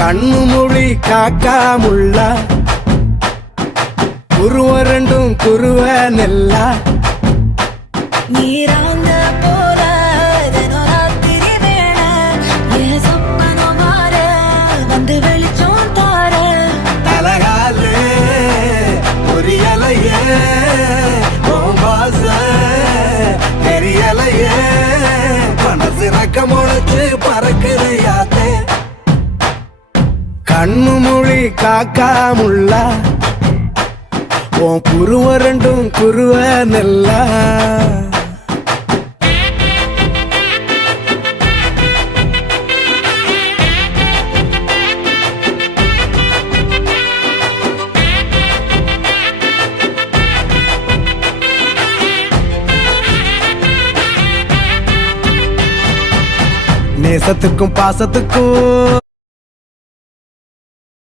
கண்ணு மொழி காக்காமுள்ள குருவ ரெண்டும் குருவ நெல்லா நீராங்க போல தினராத்திரி வேண என் சொப்பனம் மாற வந்து வெளிச்சம் தார தலகாலே பொரியலையே ஓம்பாச தெரியலையே மனசு ரக்க முளைச்சு பறக்குறையாத்தே கண்ணு மொழி காக்காமுள்ள உன் குருவ ரெண்டும் குருவ நெல்லா நேசத்துக்கும் பாசத்துக்கும்